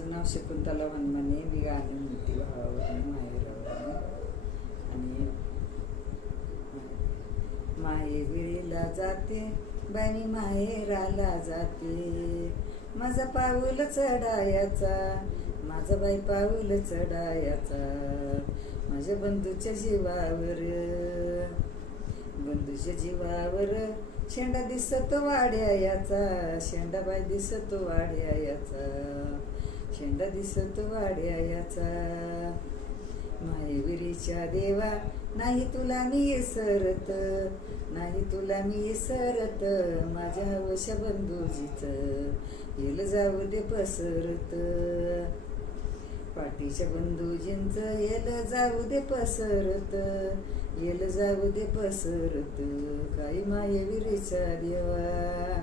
माझं नाव शकुंतला वनमाने मी गाणे म्हणते भावावरून माहेरावरून. आणि माहेरीला जाते बाई मी माहेराला जाते. माझा पाऊल चढायाचा माझा बाई पाऊल चढायाचा. माझ्या बंधूच्या जीवावर बंधूच्या जीवावर शेंडा दिसतो वाड्या याचा शेंडा बाई दिसतो वाड्या याचा शेंडा दिसतो वाड्या याचा माहेविरीच्या देवा नाही तुला मी सरत नाही तुला मी सरत माझ्या वश बंधूजीच. येल जाऊ दे पसरत. पाठीच्या बंधूजींच येल जाऊ दे पसरत येल जाऊ दे पसरत. काही मायविरीच्या देवा.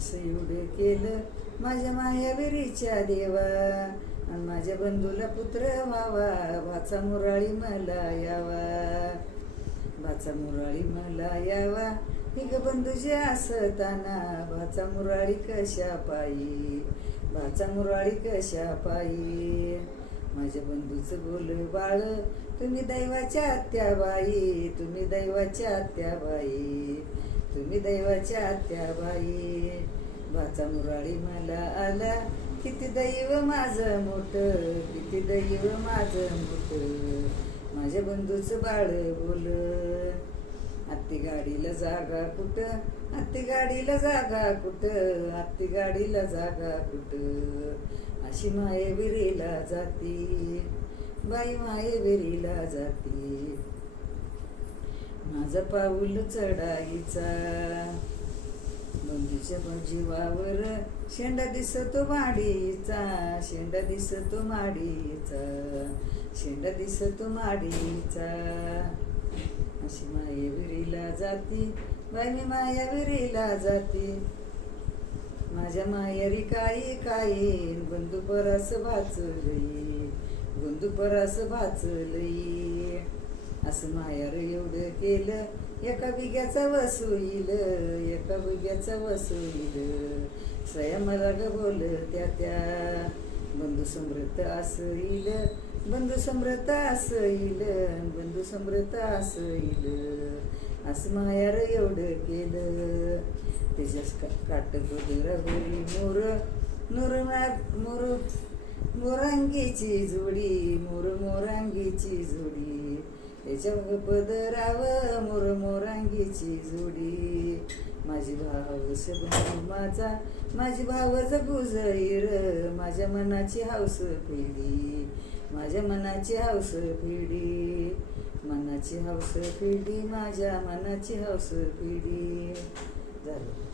मायनं असं एवढं केलं. माझ्या मायाविरीच्या देवा आणि माझ्या बंधूला पुत्र व्हावा. भाचा मुराळी मला यावा. भाचा मुराळी मला यावा. ही ग बंधूजी असताना भाचा मुराळी कशा पायी भाचा मुराळी कशा पायी माझ्या बंधूचं बोल बाळ तुम्ही दैवाच्या आत्याबाई तुम्ही दैवाच्या आत्याबाई तुम्ही दैवाच्या आत्याबाई भाचा मुराळी मला आला किती दैव माझं मोठ किती दैव माझं मोठ. माझ्या बंधूचं बाळ बोल आत्ती गाडीला जागा कुठं? आत्ती गाडीला जागा कुठं? आत्ती गाडीला जागा कुठं? अशी मायेविरीला जाती. बाई मायेविरीला जाती. माझं पाऊल चढाईचा. बंदीच्या जीवावर शेंडा दिसतो माडीचा. शेंडा दिसतो माडीचा. शेंडा दिसतो माडीचा. अशी मायाविरीला जाती बाई मी मायाविरीला जाती. माझ्या मायरी काही काही बंधू परस भाचलई बंधू परस भाचलई. असं मायार एवढं केलं एका बिग्याचा वसूईल एका बिग्याचा वसूईल. सया मला बोल त्या त्या. बंधू समृद्ध असं येईल बंधू समृद्ध असं समृद्ध असं असं मायार एवढं केलं. त्याच्या काट गोदरा गोरी मोर मोर मोर मोरांगीची जोडी मोर मोरांगीची जोडी. त्याच्या पदराव मोर मोरांगीची जोडी. माझी भाव बंधू माझा माझी भावच गुजैर माझ्या मनाची हाऊस पिढी माझ्या मनाची हाऊस पिढी. मनाची हाऊस पिढी माझ्या मनाची हाऊस पिढी. झालं